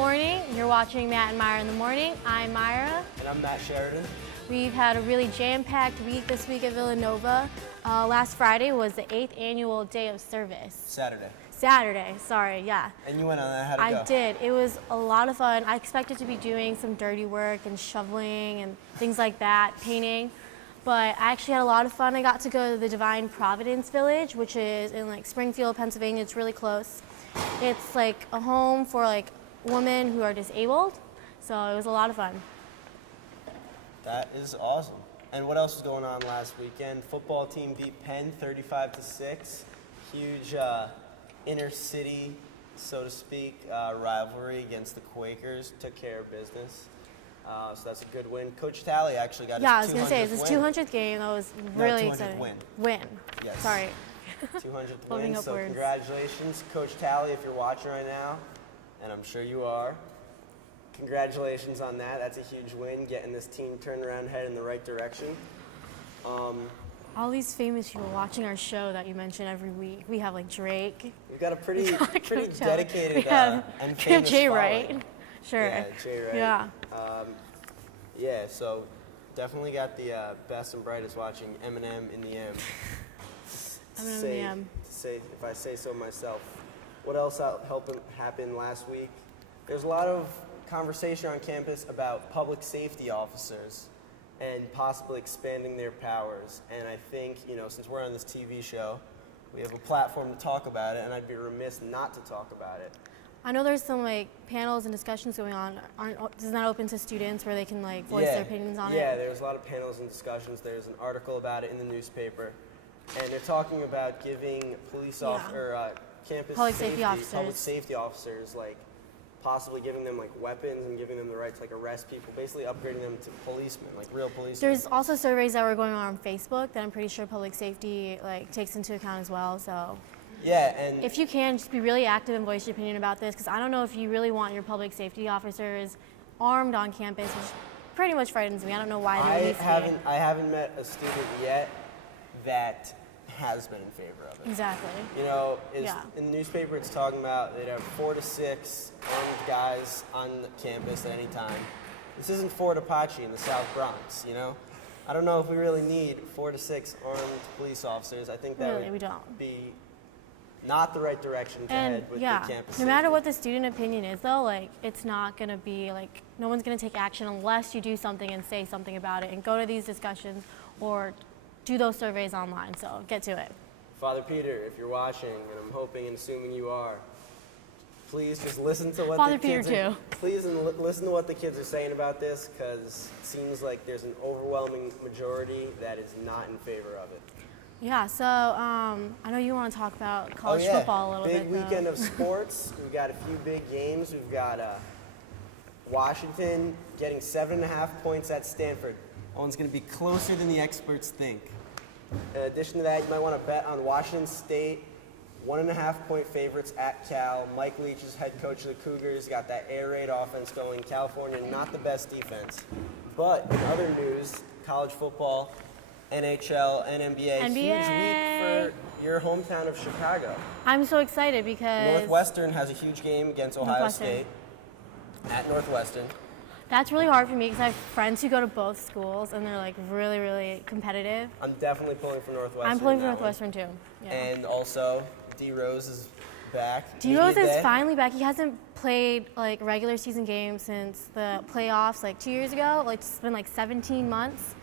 morning. You're watching Matt and Myra in the morning. I'm Myra. And I'm Matt Sheridan. We've had a really jam-packed week this week at Villanova. Last Friday was the 8th annual day of service. Saturday, sorry, yeah. And you went on that, how'd it go? I did. It was a lot of fun. I expected to be doing some dirty work and shoveling and things like that, painting. But I actually had a lot of fun. I got to go to the Divine Providence Village, which is in like Springfield, Pennsylvania. It's really close. It's like a home for like women who are disabled. So it was a lot of fun. That is awesome. And what else was going on last weekend? Football team beat Penn 35-6. Huge inner city, so to speak, rivalry against the Quakers. Took care of business. So that's a good win. Coach Talley actually got his 200th win. Yeah, I was going to say, it's his 200th game. That was really exciting. Win. Yes. Sorry. 200th win, so congratulations. Coach Talley, if you're watching right now, and I'm sure you are, congratulations on that. That's a huge win, getting this team turned around, head in the right direction. All these famous people watching our show that you mention every week. We have like Drake. We've got a pretty dedicated and famous we have Jay following. Wright. Sure. Yeah, Jay Wright. Yeah. Yeah, so definitely got the best and brightest watching Eminem in the M. If I say so myself. What else happened last week? There's a lot of conversation on campus about public safety officers and possibly expanding their powers. And I think, since we're on this TV show, we have a platform to talk about it, and I'd be remiss not to talk about it. I know there's some panels and discussions going on. Isn't that open to students where they can voice their opinions on it? Yeah, there's a lot of panels and discussions. There's an article about it in the newspaper. And they're talking about giving campus public safety officers, possibly giving them weapons and giving them the right to arrest people, basically upgrading them to policemen, real policemen. There's also surveys that were going on Facebook that I'm pretty sure public safety takes into account as well. So yeah, and if you can, just be really active and voice your opinion about this, because I don't know if you really want your public safety officers armed on campus, which pretty much frightens me. I don't know why they I haven't met a student yet that has been in favor of it. Exactly. In the newspaper it's talking about they'd have 4 to 6 armed guys on the campus at any time. This isn't Fort Apache in the South Bronx, I don't know if we really need 4 to 6 armed police officers. I think that would be not the right direction to head with the campus. No matter what the student opinion is, though, it's not going to be no one's going to take action unless you do something and say something about it and go to these discussions or do those surveys online. So get to it. Father Peter, if you're watching, and I'm hoping and assuming you are, please just listen to what listen to what the kids are saying about this, because it seems like there's an overwhelming majority that is not in favor of it. Yeah, so I know you want to talk about college football a little bit. Big weekend of sports. We've got a few big games. We've got Washington getting 7.5 points at Stanford. One's going to be closer than the experts think. In addition to that, you might want to bet on Washington State, 1.5 point favorites at Cal. Mike Leach is head coach of the Cougars, got that air raid offense going. California, not the best defense. But in other news, college football, NHL, and NBA. Huge week for your hometown of Chicago. I'm so excited because Northwestern has a huge game against Ohio State at Northwestern. That's really hard for me because I have friends who go to both schools and they're really, really competitive. I'm definitely pulling for Northwestern. I'm pulling for Northwestern too. Yeah. And also, D Rose is back. D Rose is finally back. He hasn't played regular season games since the playoffs 2 years ago. It's been 17 months,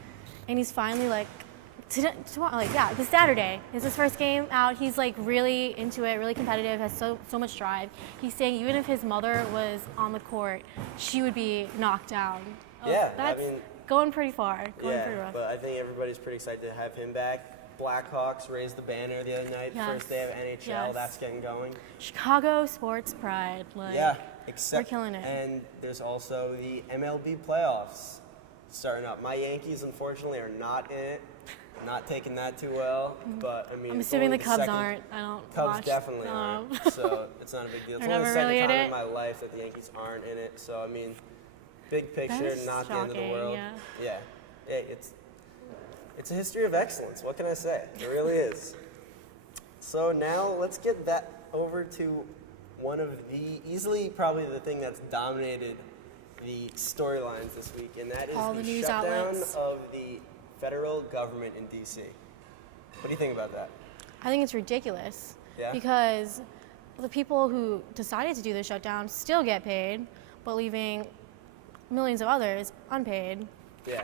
and he's finally this Saturday is his first game out. He's really into it, really competitive, has so much drive. He's saying even if his mother was on the court, she would be knocked down. That's going pretty far. Pretty rough. But I think everybody's pretty excited to have him back. Blackhawks raised the banner the other night. Yes. First day of NHL. That's getting going. Chicago sports pride. We're killing it. And there's also the MLB playoffs starting up. My Yankees, unfortunately, are not in it. Not taking that too well, but I'm assuming the Cubs aren't. Cubs definitely aren't, so it's not a big deal. It's only the second time in my life that the Yankees aren't in it, so big picture, not the end of the world. Yeah. It's a history of excellence. What can I say? It really is. So now let's get that over to one of the easily probably the thing that's dominated the storylines this week, and that is All the news shutdown outlets. of the federal government in D.C. What do you think about that? I think it's ridiculous. Yeah? Because the people who decided to do the shutdown still get paid, but leaving millions of others unpaid. Yeah,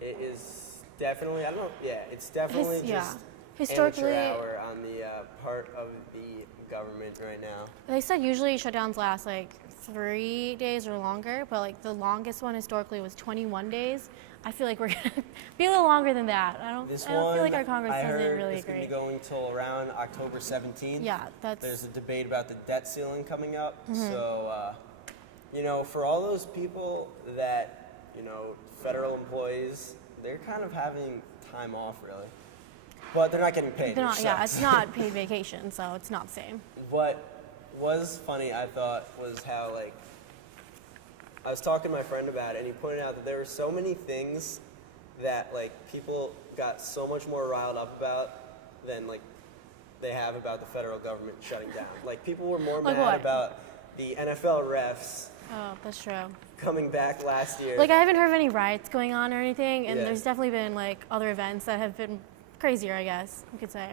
it is definitely. I don't know. Yeah, it's definitely just Historically, amateur hour on the part of the government right now. they said usually shutdowns last like 3 days or longer, but like the longest one historically was 21 days. I feel like we're gonna be a little longer than that. I don't feel like our Congress I doesn't heard really it's agree. going to be going till around October 17th. Yeah, that's. There's a debate about the debt ceiling coming up. Mm-hmm. So, for all those people that, federal employees, they're kind of having time off, really. But they're not getting paid. They're which not, yeah, sucks. it's not paid vacation, so it's not the same. What was funny, I thought, was how, I was talking to my friend about it, and he pointed out that there were so many things that, people got so much more riled up about than, they have about the federal government shutting down. People were more Like mad what? about the NFL refs Oh, that's true. coming back last year. I haven't heard of any riots going on or anything, and Yeah. there's definitely been, other events that have been crazier, I guess, you could say.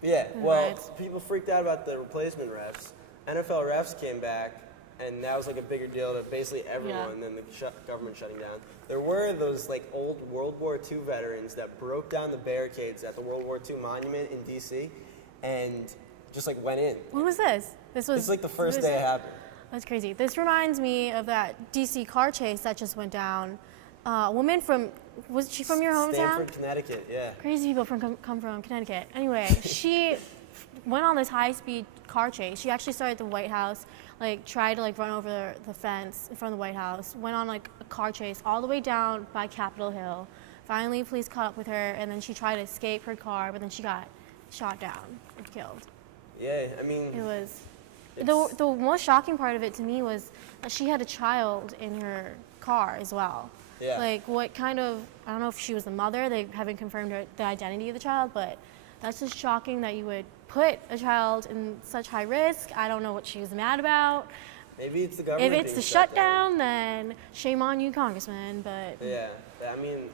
Yeah, well, Right. people freaked out about the replacement refs. NFL refs came back, and that was a bigger deal to basically everyone than the government shutting down. There were those old World War II veterans that broke down the barricades at the World War II monument in D.C. and just went in. When was this? This was the first day it happened. That's crazy. This reminds me of that DC car chase that just went down. A woman was she from your hometown? Stanford, Connecticut, yeah. Crazy people come from Connecticut. Anyway, she went on this high-speed car chase. She actually started at the White House, tried to run over the fence in front of the White House, went on a car chase all the way down by Capitol Hill. Finally, police caught up with her, and then she tried to escape her car, but then she got shot down and killed. Yeah, I mean... It was... The most shocking part of it to me was that she had a child in her car as well. Yeah. What kind of, I don't know if she was the mother, they haven't confirmed the identity of the child, but that's just shocking that you would put a child in such high risk. I don't know what she was mad about. Maybe it's the government If it's being the shut down, then shame on you, Congressman, but... Yeah, I mean,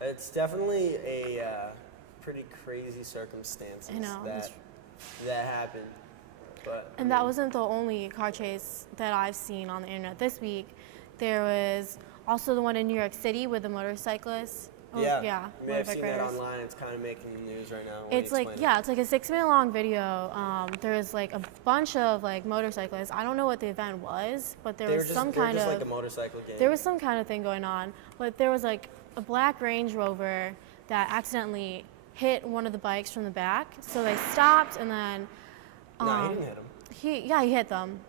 it's definitely a pretty crazy circumstances I know, that happened. But, And that wasn't the only car chase that I've seen on the internet this week. There was also the one in New York City with the motorcyclists. Yeah, motorbike I've seen that riders. online. It's kind of making the news right now. It's it's like a 6-minute long video. There's a bunch of motorcyclists. I don't know what the event was, but there was some kind of a motorcycle game. there was some kind of thing going on. But there was a black Range Rover that accidentally hit one of the bikes from the back. So they stopped and then. No, he didn't hit him. He hit them.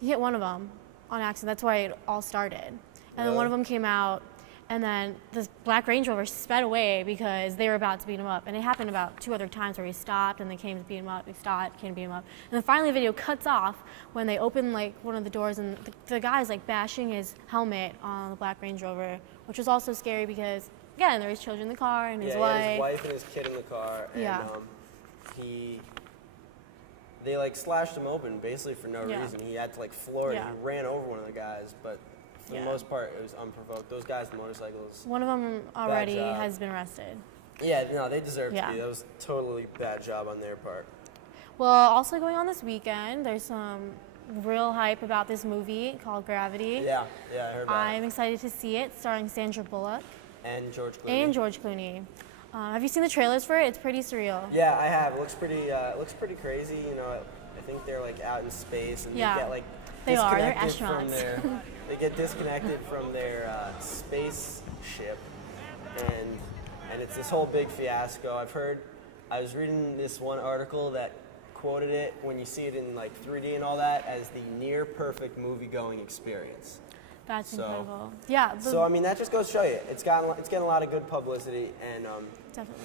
He hit one of them on accident. That's why it all started. And then one of them came out, and then this black Range Rover sped away because they were about to beat him up. And it happened about 2 other times where he stopped and they came to beat him up. He stopped, came to beat him up. And then finally the video cuts off when they open one of the doors and the guy's bashing his helmet on the black Range Rover, which was also scary because, again, there was children in the car and his wife. Yeah, his wife and his kid in the car. And they slashed him open basically for no reason. He had to floor it. Yeah. He ran over one of the guys, but for the most part it was unprovoked. Those guys, the motorcycles. One of them already has been arrested. Yeah, no, they deserve to Yeah. be. That was totally bad job on their part. Well, also going on this weekend, there's some real hype about this movie called Gravity. Yeah, I heard about I'm excited to see it, starring Sandra Bullock it. And George Clooney. Have you seen the trailers for it? It's pretty surreal. Yeah, I have. It looks pretty crazy. I think they're out in space and Yeah, they get they are. They're disconnected astronauts. from they get disconnected from their spaceship, and it's this whole big fiasco. I was reading this one article that quoted it when you see it in 3D and all that as the near perfect movie going experience. That's incredible. Yeah. So I mean that just goes to show you it's getting a lot of good publicity and Definitely.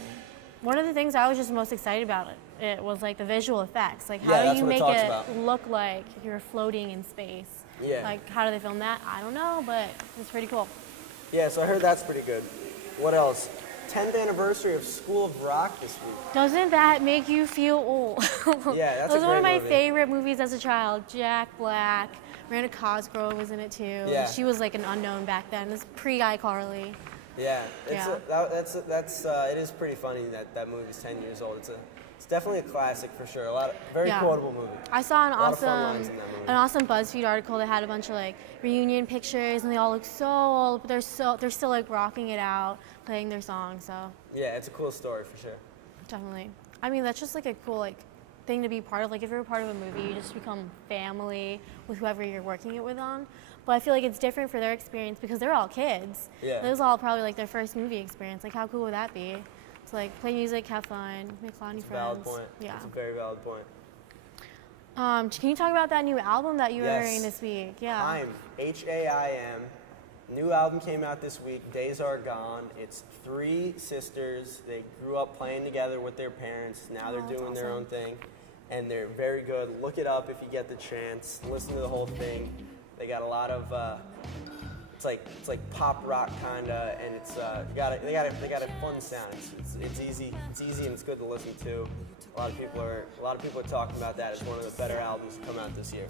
One of the things I was just most excited about it was the visual effects. How that's do you what it make talks it about. look like you're floating in space? Yeah. How do they film that? I don't know, but it's pretty cool. Yeah, so I heard that's pretty good. What else? 10th anniversary of School of Rock this week. Doesn't that make you feel old? Yeah, that's It was a one of great my movie. favorite movies as a child. Jack Black, Miranda Cosgrove was in it too. Yeah. She was like an unknown back then. It was pre-iCarly. Yeah, Yeah. It is pretty funny that that movie's 10 years old. It's definitely a classic for sure. Very Yeah. quotable movie. I saw A lot of fun lines in that movie. an awesome BuzzFeed article that had a bunch of like reunion pictures, and they all look so old, but they're still like rocking it out, playing their songs. So Yeah, it's a cool story for sure. definitely, I mean that's just like a cool like thing to be part of. Like if you're a part of a movie, you just become family with whoever you're working it with on. But I feel like it's different for their experience because they're all kids. Yeah. This is all probably like their first movie experience. Like how cool would that be? To like play music, have fun, make a lot of new It's a valid friends. point. Yeah. It's a very valid point. Can you talk about that new album that you were Yes. hearing this week? Yeah. Haim, Haim. New album came out this week, Days Are Gone. It's 3 sisters. They grew up playing together with their parents. Now they're Oh, that's doing their awesome. own thing. And they're very good. Look it up if you get the chance. Listen to the whole thing. They got a lot of it's like pop rock kinda, and they got a fun sound. It's easy and it's good to listen to. A lot of people are talking about that as one of the better albums to come out this year.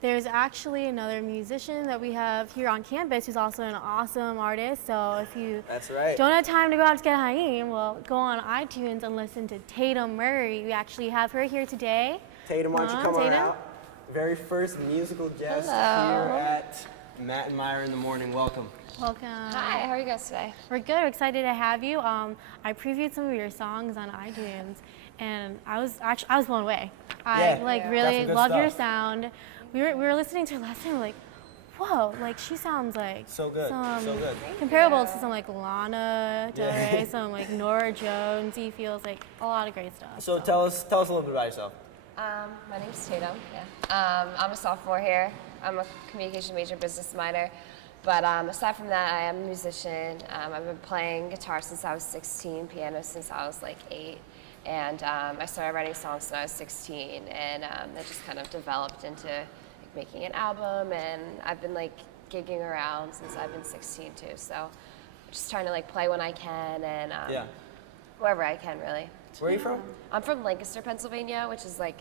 There's actually another musician that we have here on campus who's also an awesome artist. So if you That's right. don't have time to go out to get Haim, well, go on iTunes and listen to Tatum Murray. We actually have her here today. Tatum, why don't you come on Tatum? out? Very first musical guest Hello. here at Matt and Myra in the Morning. Welcome. Welcome. Hi, how are you guys today? We're good. We're excited to have you. I previewed some of your songs on iTunes, and I was blown away. I Yeah. like Yeah. Got really some good love your stuff. sound. We were listening to her last time. We're like, whoa! Like she sounds like So good, so good. comparable to some like Lana Del Yeah. Rey, some like Nora Jones. He feels like a lot of great stuff. So tell us a little bit about yourself. My name's Tatum. Yeah. I'm a sophomore here. I'm a communication major, business minor. But aside from that, I am a musician. I've been playing guitar since I was 16, piano since I was like 8. And I started writing songs when I was 16, and that just kind of developed into like, making an album. And I've been like gigging around since I've been 16 too. So just trying to like play when I can and Yeah. wherever I can really. Where are you from? I'm from Lancaster, Pennsylvania, which is like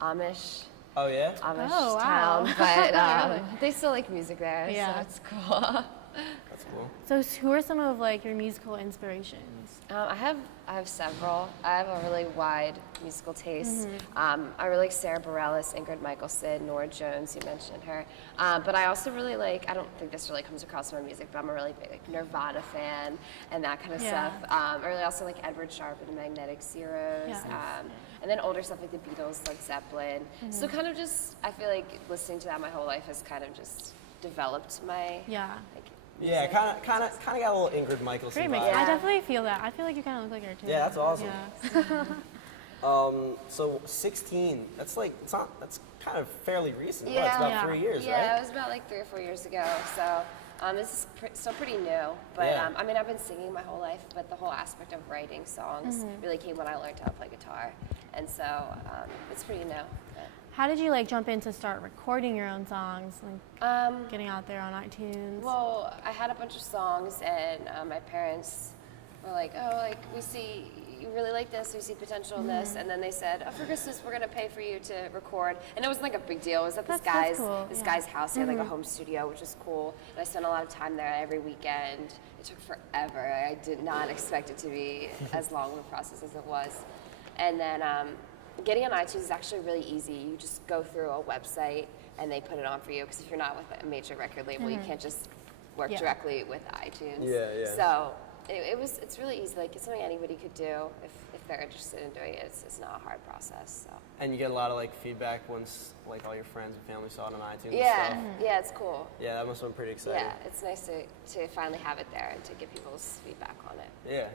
Amish Oh yeah. Oh, wow. town, but Really? they still like music there, Yeah. so it's cool. That's cool. So who are some of like your musical inspirations? I have several. I have a really wide musical taste. I really like Sarah Bareilles, Ingrid Michaelson, Nora Jones. You mentioned her, but I also really like. I don't think this really comes across in my music, but I'm a really big like Nirvana fan and that kind of Yeah. stuff. I really also like Edward Sharpe and the Magnetic Zeros. Yeah. And then older stuff like the Beatles, Led Zeppelin. So kind of just, I feel like listening to that my whole life has kind of just developed my Yeah. like. Yeah, music. kind of got a little Ingrid Michaelson Great mix. vibe. I Yeah. definitely feel that. I feel like you kind of look like her too. Yeah, that's awesome. Yeah. So 16. That's like that's kind of fairly recent. Yeah. It's about Yeah. 3 years, Yeah, right? it was about like 3 or 4 years ago. So this is still pretty new. But Yeah. I mean, I've been singing my whole life, but the whole aspect of writing songs really came when I learned how to play guitar. And so it's pretty new. But, How did you like jump in to start recording your own songs, like getting out there on iTunes? well, I had a bunch of songs, and my parents were like, "Oh, like we see you really like this. We see potential in this." And then they said, "Oh, for Christmas, we're gonna pay for you to record." And it wasn't like a big deal. It was at this That's cool, yeah. guy's house. He had like a home studio, which was cool. And I spent a lot of time there every weekend. It took forever. I did not expect it to be as long of a process as it was. And then getting on iTunes is actually really easy. You just go through a website and they put it on for you. Because if you're not with a major record label, you can't just work Yeah. directly with iTunes. Yeah, yeah. So it's really easy. Like it's something anybody could do if they're interested in doing it. It's not a hard process. So And you get a lot of like feedback once like all your friends and family saw it on iTunes. yeah, And stuff. yeah, it's cool. Yeah, that must have been pretty exciting. Yeah, it's nice to finally have it there and to get people's feedback on it. Yeah.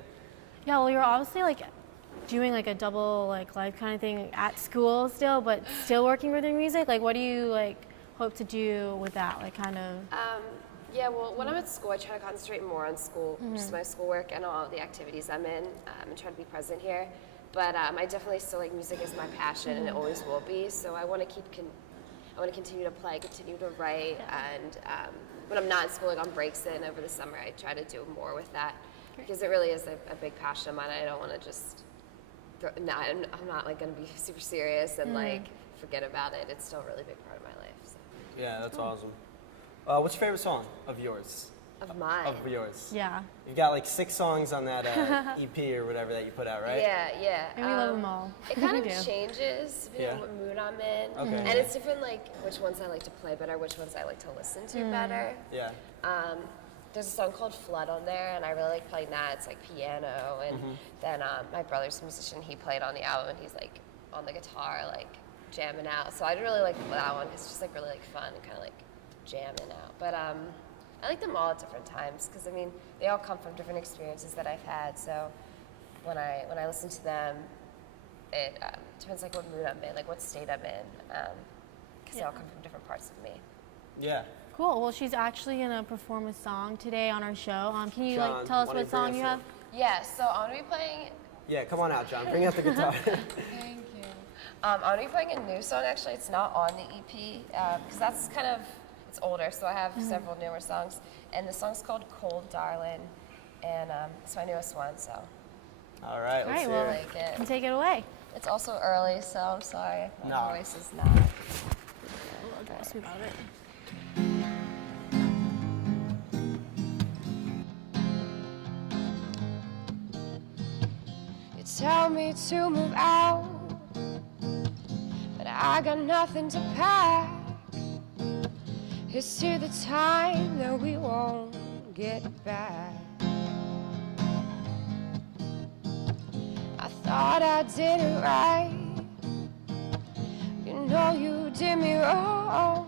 Yeah, well, you're obviously like doing like a double like life kind of thing at school still, but still working with your music. Like, what do you like hope to do with that? Like, kind of. Yeah, well, when I'm at school, I try to concentrate more on school, just my schoolwork and all the activities I'm in, and try to be present here. But I definitely still like music is my passion, and it always will be. So I want to I want to continue to play, continue to write, and when I'm not in school, like on breaks in over the summer, I try to do more with that. because it really is a big passion of mine. I don't want to just, I'm not like going to be super serious and like forget about it. It's still a really big part of my life. So. Yeah, that's awesome. What's your favorite song of yours? Of mine. Of yours. Yeah. You've got like 6 songs on that EP or whatever that you put out, right? Yeah. And we love them all. It kind We of do. changes depending on what mood I'm in. Okay. And it's different, like which ones I like to play better, which ones I like to listen to better. Yeah. There's a song called Flood on there, and I really like playing that. It's like piano, and then my brother's a musician. He played on the album, and he's like on the guitar, like jamming out. So I really like that one. It's just like really like fun and kind of like jamming out. But I like them all at different times because I mean they all come from different experiences that I've had. So when I listen to them, it depends like what mood I'm in, like what state I'm in, because they all come from different parts of me. Yeah. Cool. Well, she's actually gonna perform a song today on our show. Can you John, like tell us why don't what you bring song us you in? have? Yeah, so I'm gonna be playing. Yeah, come on out, John. Bring out the guitar. Thank you. I'm gonna be playing a new song. Actually, it's not on the EP because that's kind of it's older. So I have several newer songs, and the song's called "Cold Darling," and it's my newest one. So All right, All let's right. hear Well, it. like it. you take it away. It's also early, so I'm sorry if No. my voice is not. Let's move out of it. You tell me to move out, but I got nothing to pack. Here's to the time that we won't get back. I thought I did it right. You know you did me wrong.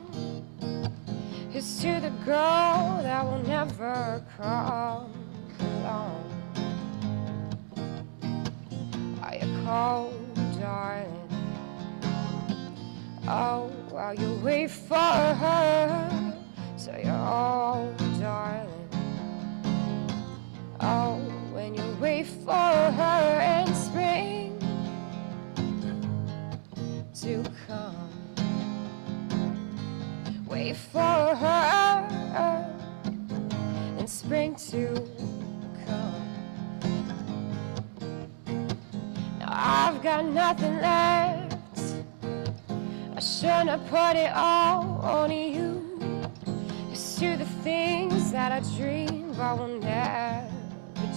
Here's to the girl that will never come along. Are you cold, darling? Oh, while you wait for her, so you're old, darling. Oh, when you wait for her in spring to come, wait for her in spring to come. Now I've got nothing left. I shouldn't have put it all on you. It's to the things that I dream but will never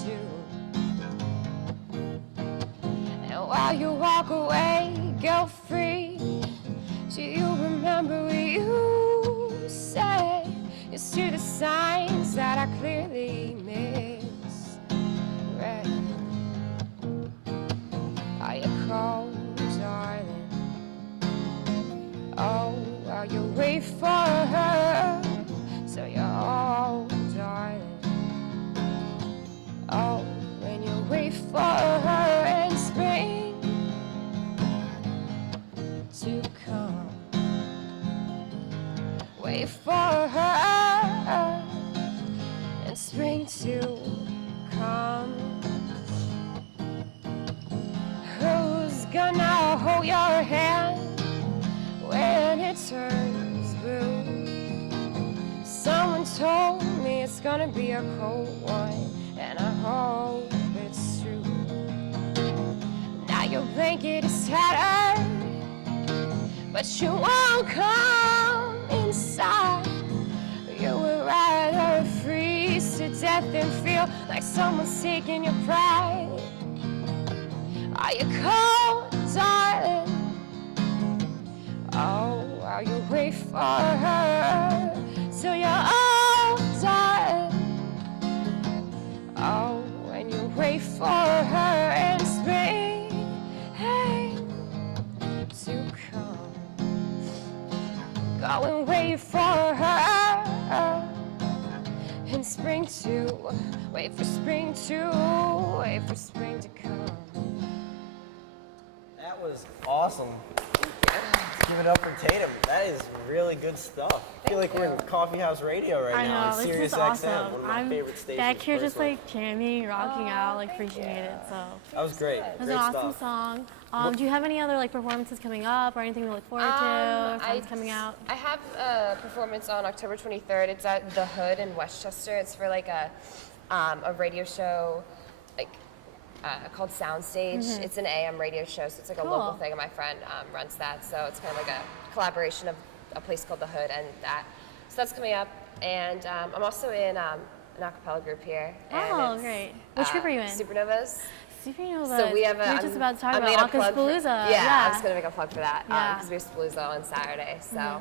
do. And while you walk away, go free, do you remember what you said? It's to the signs that I clearly misread. Are you cold, darling? Oh, while you wait for her, so you're old, darling. Oh, when you wait for her in spring to come, wait for her in spring to come. Who's gonna hold your hand when it turns blue? Someone told me it's gonna be a cold one, and I hope it's true. Now your blanket is tattered, but you won't come inside. You would rather freeze to death than feel like someone's taking your pride. Are you cold, darling? Oh, while you wait for her, till you're old, darling. Oh, when you wait for her in spring, hey, to come. Go and wait for her in spring to, wait for spring to, wait for spring to come. That was awesome. Give it up for Tatum. That is really good stuff. I feel like we're in Coffee House Radio right I now know, on this Sirius is awesome. XM, one of my I'm favorite stations. back here just personally. like jamming, rocking out, like appreciate it. So That was great. it was Great an awesome stuff. song. Do you have any other like performances coming up or anything to look forward to? Songs coming out? I have a performance on October 23rd. It's at The Hood in Westchester. It's for like a a radio show like called Soundstage. It's an AM radio show, so it's like a local Cool. thing, and my friend runs that. So it's kind of like a collaboration of a place called The Hood and that. So that's coming up, and I'm also in an a cappella group here. And Oh, it's, great. Which group are you in? Supernovas. Supernova. So we have We were just about to talk about making a plug for- Acapalooza. Yeah, I was going to make a plug for that Yeah. because we have Spalooza on Saturday. So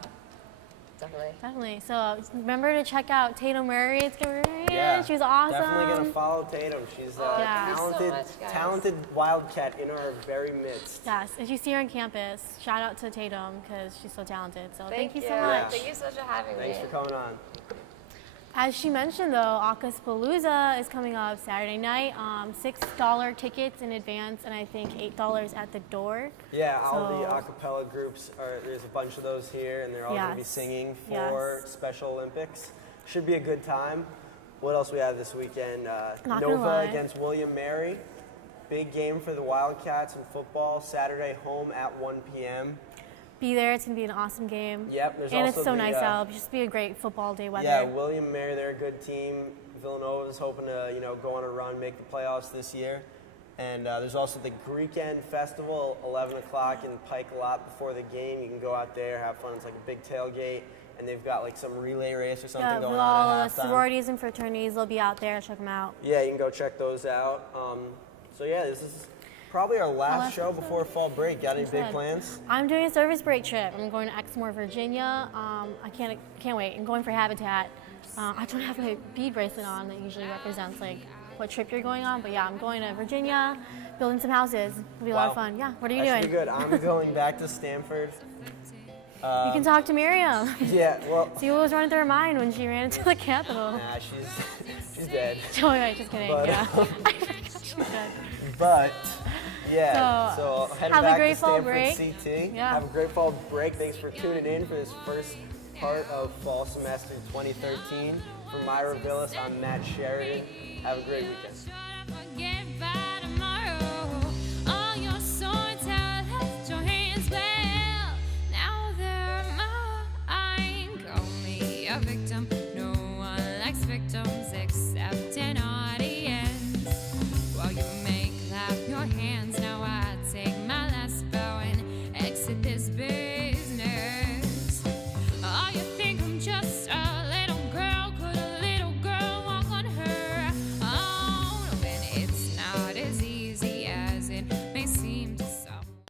definitely. Definitely. So remember to check out Tatum Murray. It's gonna be great. Yeah, She's awesome. Definitely gonna follow Tatum. She's a Yeah. Thank you so talented, much, guys. talented Wildcat in our very midst. Yes, if you see her on campus, shout out to Tatum because she's so talented. So thank you so Yeah. much. Thank you so much for having Thanks me. for coming on. As she mentioned, though, Acapalooza is coming up Saturday night. $6 tickets in advance, and I think $8 at the door. Yeah, all the So- a cappella groups there's a bunch of those here, and they're all going to be Yes. singing for Yes. Special Olympics. Should be a good time. What else we have this weekend? Not gonna Nova lie. against William Mary. Big game for the Wildcats in football. Saturday home at 1 p.m. Be there. It's gonna be an awesome game. Yep, there's and also it's so the, nice out. It'll just be a great football day weather. Yeah, William Mary, they're a good team. Villanova is hoping to, go on a run, make the playoffs this year. And there's also the Greek End Festival, 11 o'clock in Pike Lot before the game. You can go out there, have fun. It's like a big tailgate, and they've got like some relay race or something Yeah, going with on all at the halftime. sororities and fraternities, they'll be out there. Check them out. Yeah, you can go check those out. So yeah, this is probably our last show episode. before fall break. Got any big Good. plans? I'm doing a service break trip. I'm going to Exmoor, Virginia. I can't wait. I'm going for Habitat. I don't have my bead bracelet on that usually represents like what trip you're going on, but yeah, I'm going to Virginia, building some houses. It'll be a lot of Wow. fun. Yeah. What are you That should doing? be good. I'm going back to Stanford. You can talk to Miriam. Yeah, well, See what was running through her mind when she ran into the Capitol. nah, she's dead. Oh, right, just kidding. But, Yeah. I forgot she's dead. But yeah, So, so heading have a back great to fall Stanford break. CT. Yeah. Have a great fall break. Thanks for tuning in for this first part of fall semester 2013. For Myra Villas, I'm Matt Sheridan. Have a great weekend. Forget by tomorrow. All your swords have left your hands well. Now they're mine. Call me a victim.